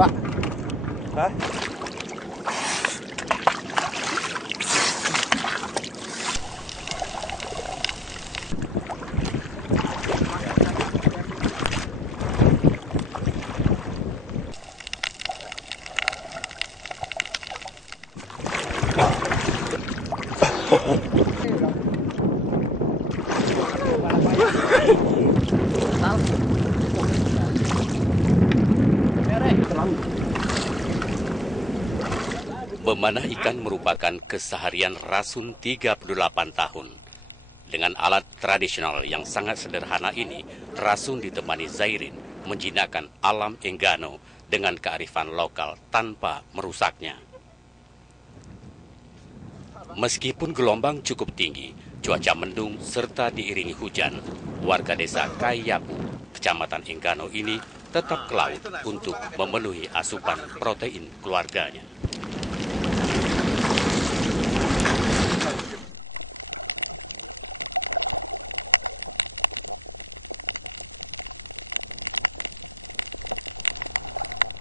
Pak. Hah? Memanah ikan merupakan keseharian Rasun 38 tahun. Dengan alat tradisional yang sangat sederhana ini, Rasun ditemani Zairin menjinakkan alam Enggano dengan kearifan lokal tanpa merusaknya. Meskipun gelombang cukup tinggi, cuaca mendung serta diiringi hujan, warga desa Kaiyapu, kecamatan Enggano ini tetap ke laut untuk memenuhi asupan protein keluarganya.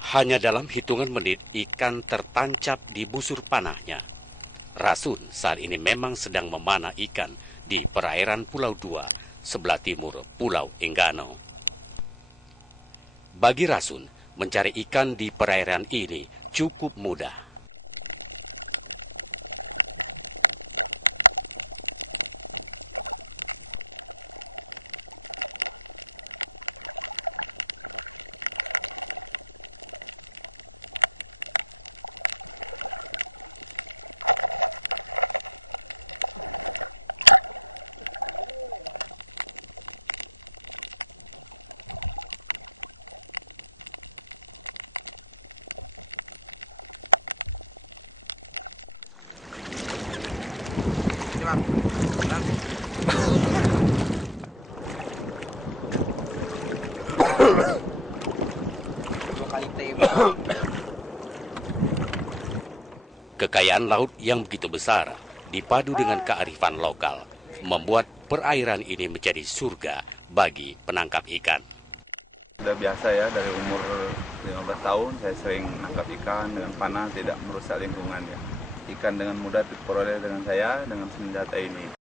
Hanya dalam hitungan menit ikan tertancap di busur panahnya. Rasun saat ini memang sedang memanah ikan di perairan Pulau Dua, sebelah timur Pulau Enggano. Bagi Rasun, mencari ikan di perairan ini cukup mudah. Kekayaan laut yang begitu besar, dipadu dengan kearifan lokal, membuat perairan ini menjadi surga bagi penangkap ikan. Sudah biasa ya, dari umur 15 tahun saya sering menangkap ikan dengan panah, tidak merusak lingkungan ya. Ikan dengan mudah diperoleh dengan saya, dengan senjata ini.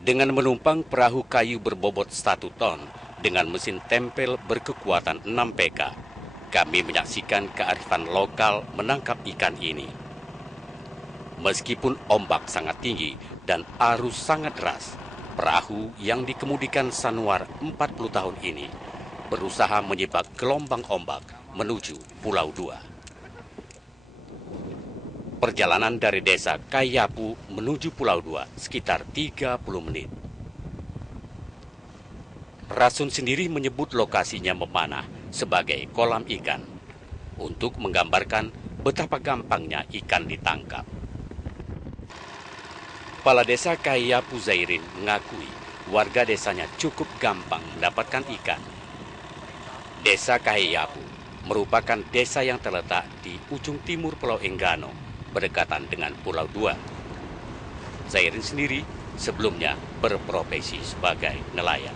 Dengan menumpang perahu kayu berbobot 1 ton dengan mesin tempel berkekuatan 6 PK, kami menyaksikan kearifan lokal menangkap ikan ini. Meskipun ombak sangat tinggi dan arus sangat deras, perahu yang dikemudikan Sanwar 40 tahun ini berusaha menyibak gelombang ombak menuju Pulau Dua. Perjalanan dari desa Kaiyapu menuju Pulau Dua sekitar 30 menit. Rasun sendiri menyebut lokasinya memanah sebagai kolam ikan untuk menggambarkan betapa gampangnya ikan ditangkap. Kepala desa Kaiyapu Zairin mengakui warga desanya cukup gampang mendapatkan ikan. Desa Kaiyapu merupakan desa yang terletak di ujung timur Pulau Enggano, berdekatan dengan Pulau Dua. Zairin sendiri sebelumnya berprofesi sebagai nelayan.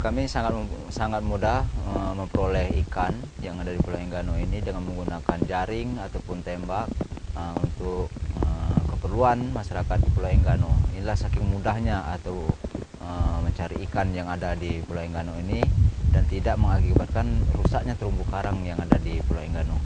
Kami sangat mudah memperoleh ikan yang ada di Pulau Enggano ini dengan menggunakan jaring ataupun tembak untuk keperluan masyarakat di Pulau Enggano. Inilah saking mudahnya atau mencari ikan yang ada di Pulau Enggano ini dan tidak mengakibatkan rusaknya terumbu karang yang ada di Pulau Enggano.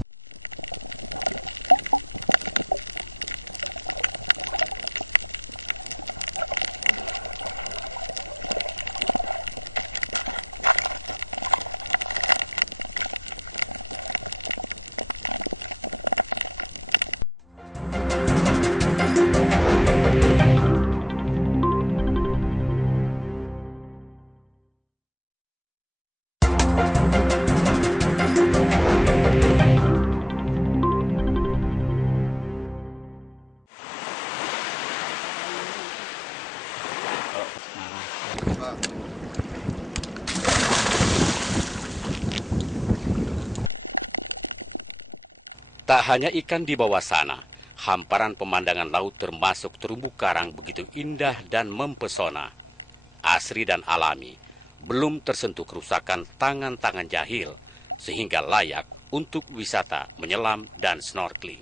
Tak hanya ikan di bawah sana, hamparan pemandangan laut termasuk terumbu karang begitu indah dan mempesona. Asri dan alami, belum tersentuh kerusakan tangan-tangan jahil, sehingga layak untuk wisata menyelam dan snorkeling.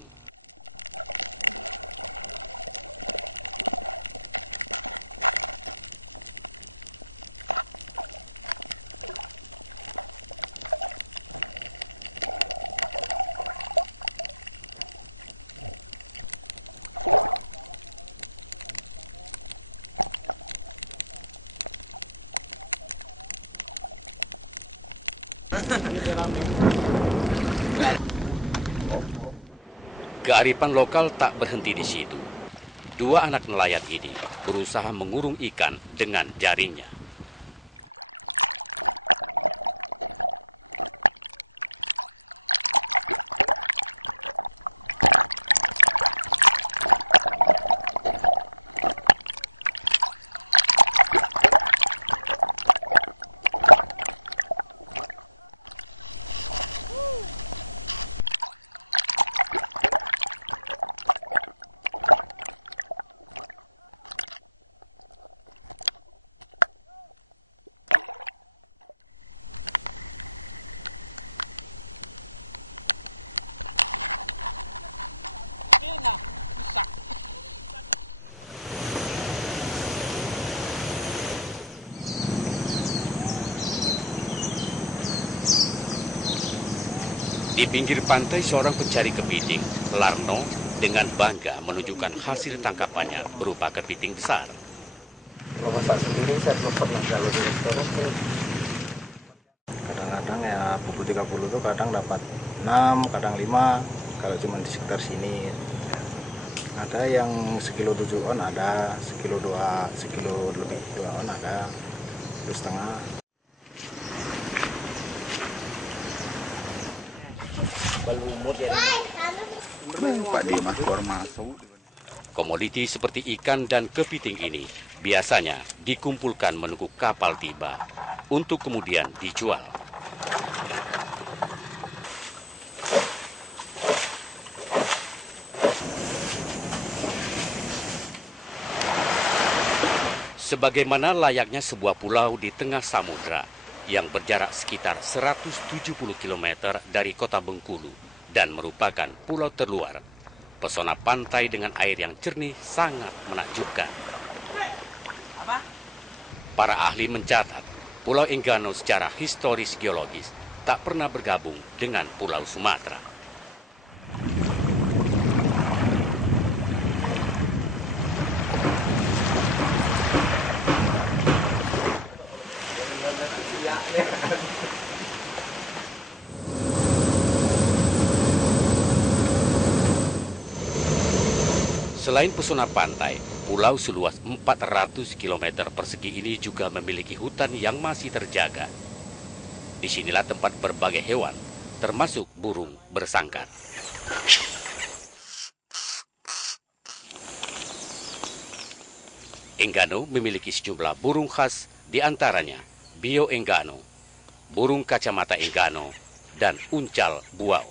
Kearifan lokal tak berhenti di situ. Dua anak nelayan ini berusaha mengurung ikan dengan jaringnya. Di pinggir pantai, seorang pencari kepiting, Larno, dengan bangga menunjukkan hasil tangkapannya berupa kepiting besar. Kalau masak sendiri saya belum pernah, kalau di restoran sih. Kadang-kadang ya pukul 30 tuh kadang dapat 6, kadang 5, kalau cuma di sekitar sini. Ada yang sekilo 7 on, ada sekilo 2, sekilo lebih 2 on ada, 1,5. Pak Dimas keluar masuk. Komoditi seperti ikan dan kepiting ini biasanya dikumpulkan menunggu kapal tiba untuk kemudian dijual. Sebagaimana layaknya sebuah pulau di tengah samudra yang berjarak sekitar 170 km dari kota Bengkulu dan merupakan pulau terluar, pesona pantai dengan air yang jernih sangat menakjubkan. Para ahli mencatat, Pulau Enggano secara historis geologis tak pernah bergabung dengan Pulau Sumatera. Selain pesona pantai, pulau seluas 400 km persegi ini juga memiliki hutan yang masih terjaga. Disinilah tempat berbagai hewan, termasuk burung bersangkar. Enggano memiliki sejumlah burung khas, di antaranya Bio Enggano, burung kacamata Enggano, dan uncal buao.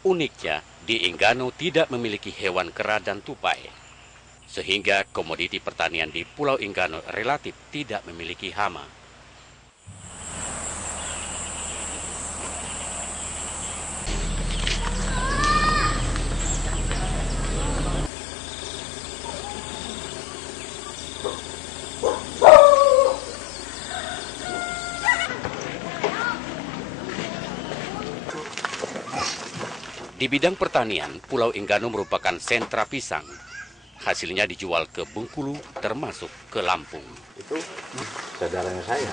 Uniknya, di Enggano tidak memiliki hewan kera dan tupai, sehingga komoditi pertanian di Pulau Enggano relatif tidak memiliki hama. Di bidang pertanian, Pulau Enggano merupakan sentra pisang. Hasilnya dijual ke Bengkulu, termasuk ke Lampung. Itu saudaranya saya.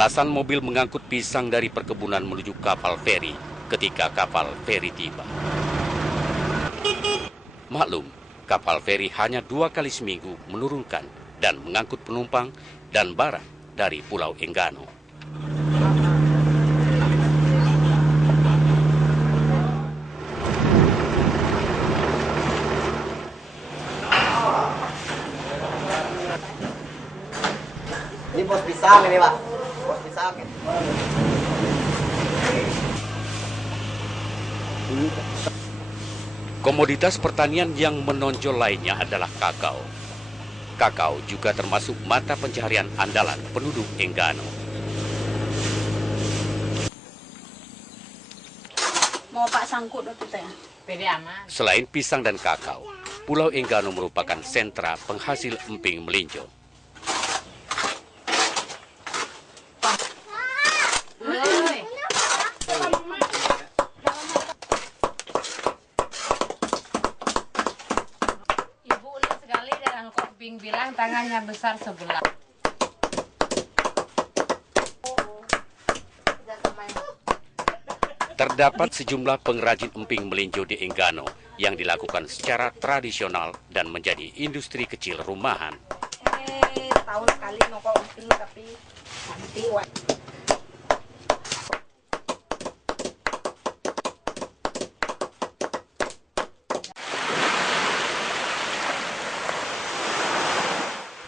Belasan mobil mengangkut pisang dari perkebunan menuju kapal feri ketika kapal feri tiba. Maklum, kapal feri hanya 2 kali seminggu menurunkan dan mengangkut penumpang dan barang dari Pulau Enggano. Ini bos pisang ini, Pak. Bos pisang ini. Komoditas pertanian yang menonjol lainnya adalah kakao. Kakao juga termasuk mata pencaharian andalan penduduk Enggano. Mau Pak sangkut dong kita ya? Pede aman. Selain pisang dan kakao, Pulau Enggano merupakan sentra penghasil emping melinjo. Bilang tangannya besar sebelah. Terdapat sejumlah pengrajin emping melinjo di Enggano yang dilakukan secara tradisional dan menjadi industri kecil rumahan. Tahun sekali nongkrong emping tapi nanti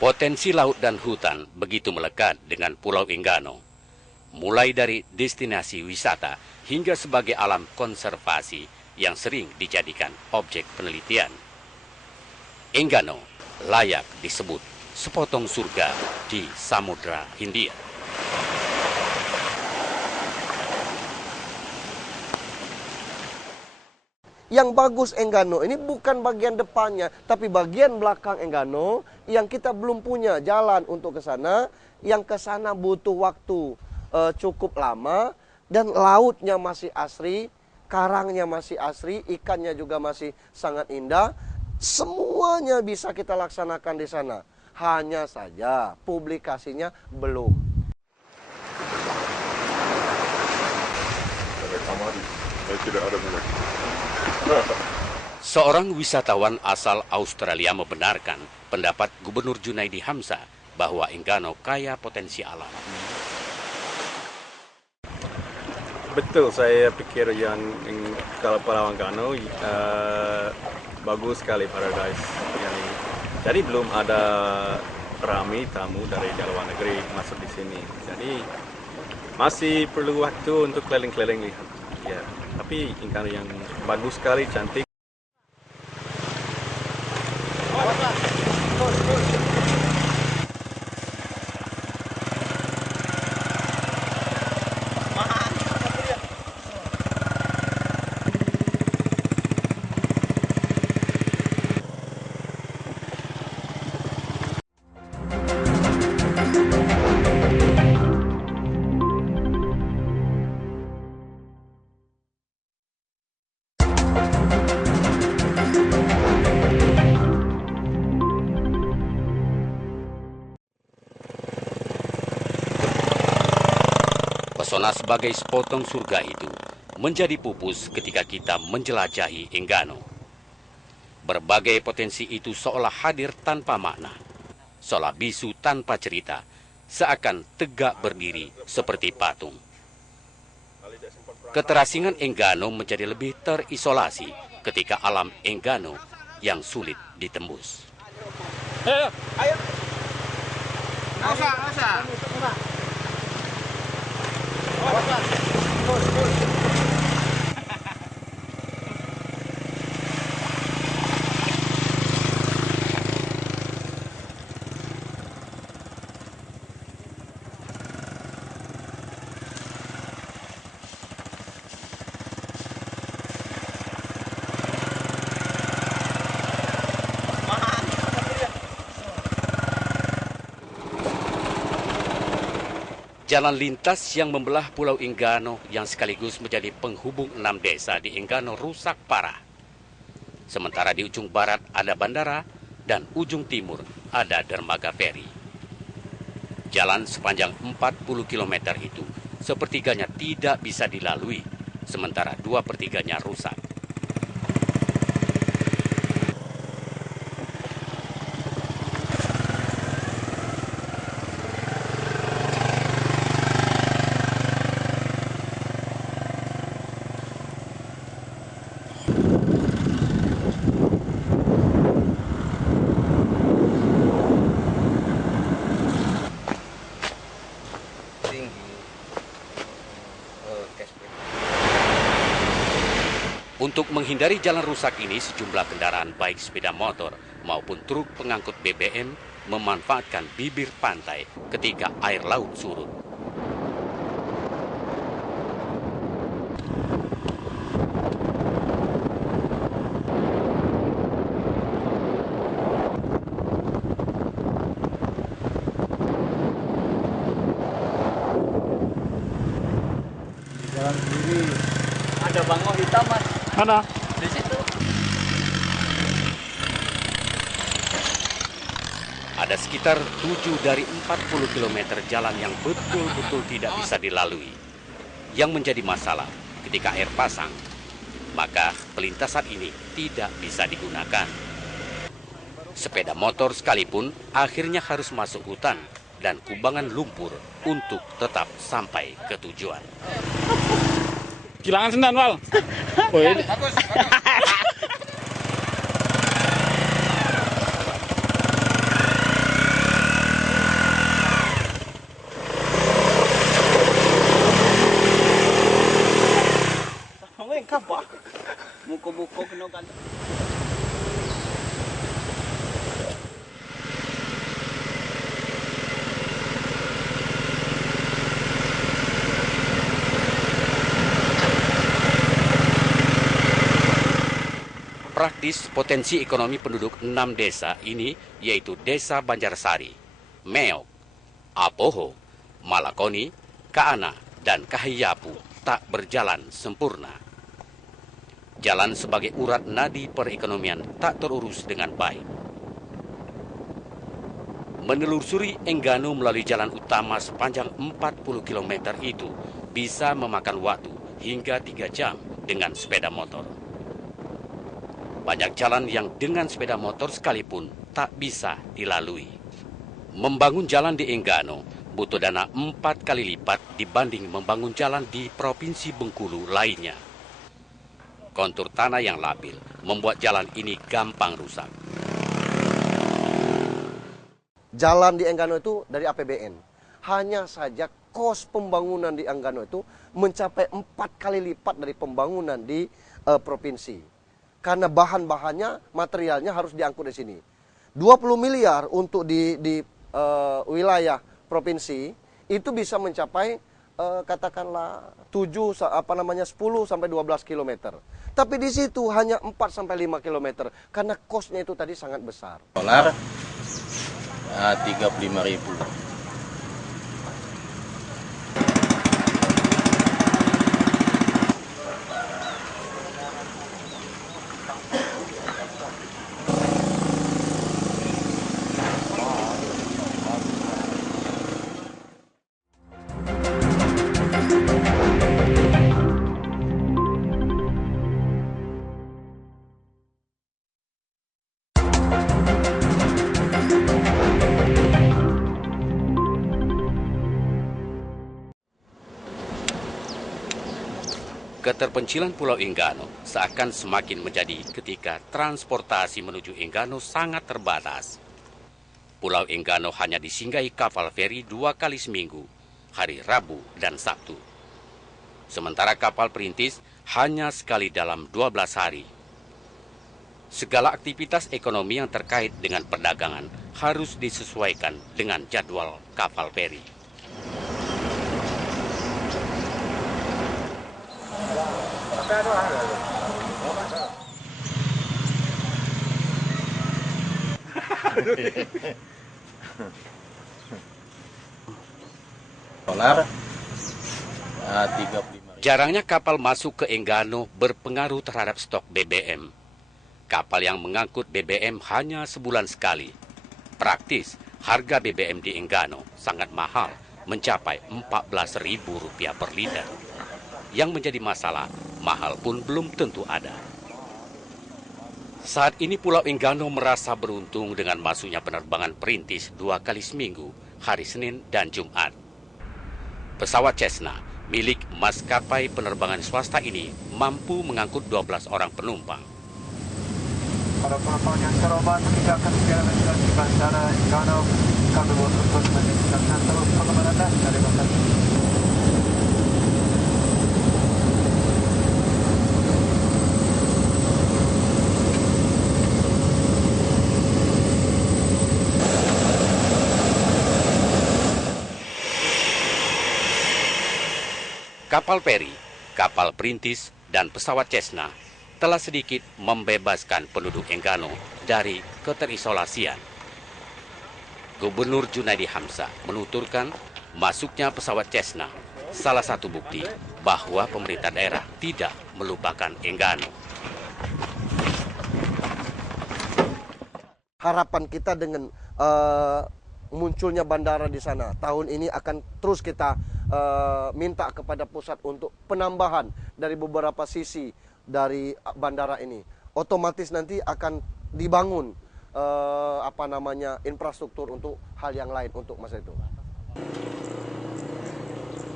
Potensi laut dan hutan begitu melekat dengan Pulau Enggano, mulai dari destinasi wisata hingga sebagai alam konservasi yang sering dijadikan objek penelitian. Enggano layak disebut sepotong surga di Samudra Hindia. Yang bagus Enggano ini bukan bagian depannya, tapi bagian belakang Enggano yang kita belum punya jalan untuk ke sana, yang ke sana butuh waktu cukup lama, dan lautnya masih asri, karangnya masih asri, ikannya juga masih sangat indah. Semuanya bisa kita laksanakan di sana. Hanya saja publikasinya belum. Tidak ada minyak. Seorang wisatawan asal Australia membenarkan pendapat Gubernur Junaidi Hamzah bahwa Enggano kaya potensi alam. Betul, saya pikir yang kalau Pulau Enggano bagus sekali paradise. Jadi belum ada ramai tamu dari luar negeri masuk di sini. Jadi masih perlu waktu untuk keliling-keliling lihat. Ya, tapi Enggano yang bagus sekali, cantik. Pesona sebagai sepotong surga itu menjadi pupus ketika kita menjelajahi Enggano. Berbagai potensi itu seolah hadir tanpa makna, seolah bisu tanpa cerita, seakan tegak berdiri seperti patung. Keterasingan Enggano menjadi lebih terisolasi ketika alam Enggano yang sulit ditembus. Ayo. Nggak usah. Jalan lintas yang membelah Pulau Enggano yang sekaligus menjadi penghubung 6 desa di Enggano rusak parah. Sementara di ujung barat ada bandara dan ujung timur ada dermaga feri. Jalan sepanjang 40 km itu sepertiganya tidak bisa dilalui, sementara 2/3-nya rusak. Untuk menghindari jalan rusak ini, sejumlah kendaraan baik sepeda motor maupun truk pengangkut BBM memanfaatkan bibir pantai ketika air laut surut. Jalan sendiri. Ada bangau hitam, Mas. Mana? Di situ. Ada sekitar 7 dari 40 km jalan yang betul-betul tidak bisa dilalui. Yang menjadi masalah ketika air pasang, maka pelintasan ini tidak bisa digunakan. Sepeda motor sekalipun akhirnya harus masuk hutan dan kubangan lumpur untuk tetap sampai ke tujuan. Kilangan sendan, Wal. Muko-muko kena kan. Praktis potensi ekonomi penduduk 6 desa ini yaitu Desa Banjarsari, Meok, Apoho, Malakoni, Kaana, dan Kahiyapu tak berjalan sempurna. Jalan sebagai urat nadi perekonomian tak terurus dengan baik. Menelusuri Enggano melalui jalan utama sepanjang 40 km itu bisa memakan waktu hingga 3 jam dengan sepeda motor. Banyak jalan yang dengan sepeda motor sekalipun tak bisa dilalui. Membangun jalan di Enggano butuh dana 4 kali lipat dibanding membangun jalan di Provinsi Bengkulu lainnya. Kontur tanah yang labil membuat jalan ini gampang rusak. Jalan di Enggano itu dari APBN. Hanya saja kos pembangunan di Enggano itu mencapai 4 kali lipat dari pembangunan di provinsi. Karena bahan-bahannya, materialnya harus diangkut di sini. 20 miliar untuk di wilayah provinsi itu bisa mencapai katakanlah 10 sampai 12 km. Tapi di situ hanya 4 sampai 5 km karena kosnya itu tadi sangat besar. Dolar 35.000. Keterpencilan Pulau Enggano seakan semakin menjadi ketika transportasi menuju Enggano sangat terbatas. Pulau Enggano hanya disinggahi kapal feri 2 kali seminggu, hari Rabu dan Sabtu. Sementara kapal perintis hanya sekali dalam 12 hari. Segala aktivitas ekonomi yang terkait dengan perdagangan harus disesuaikan dengan jadwal kapal feri. Dolar 35.000. Jarangnya kapal masuk ke Enggano berpengaruh terhadap stok BBM. Kapal yang mengangkut BBM hanya sebulan sekali. Praktis, harga BBM di Enggano sangat mahal, mencapai Rp14.000 per liter. Yang menjadi masalah, mahal pun belum tentu ada. Saat ini Pulau Enggano merasa beruntung dengan masuknya penerbangan perintis 2 kali seminggu, hari Senin dan Jumat. Pesawat Cessna milik maskapai penerbangan swasta ini mampu mengangkut 12 orang penumpang. Para penumpang yang terhormat meninggalkan perjalanan di Bandara Enggano, kami mohon terus meningkatkan terus pengembangan dari Bandara. Kapal peri, kapal perintis, dan pesawat Cessna telah sedikit membebaskan penduduk Enggano dari keterisolasian. Gubernur Junaidi Hamzah menuturkan masuknya pesawat Cessna salah satu bukti bahwa pemerintah daerah tidak melupakan Enggano. Harapan kita dengan munculnya bandara di sana tahun ini akan terus kita minta kepada pusat untuk penambahan dari beberapa sisi dari bandara ini. Otomatis nanti akan dibangun infrastruktur untuk hal yang lain untuk masa itu.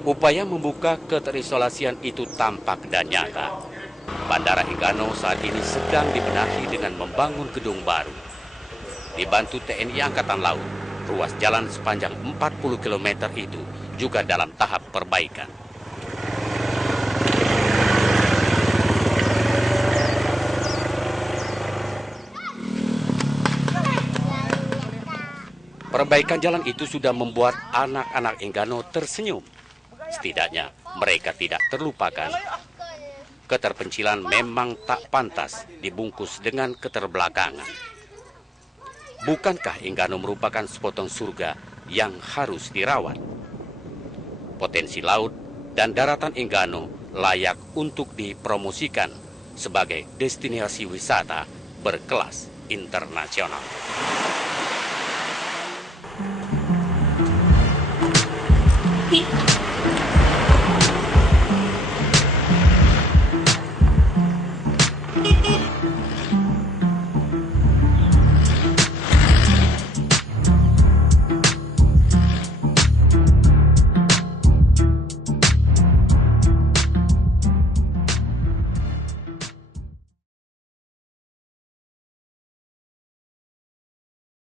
Upaya membuka keterisolasian itu tampak dan nyata. Bandara Enggano saat ini sedang dibenahi dengan membangun gedung baru. Dibantu TNI Angkatan Laut, ruas jalan sepanjang 40 km itu juga dalam tahap perbaikan. Perbaikan jalan itu sudah membuat anak-anak Enggano tersenyum. Setidaknya mereka tidak terlupakan. Keterpencilan memang tak pantas dibungkus dengan keterbelakangan. Bukankah Enggano merupakan sepotong surga yang harus dirawat? Potensi laut dan daratan Enggano layak untuk dipromosikan sebagai destinasi wisata berkelas internasional.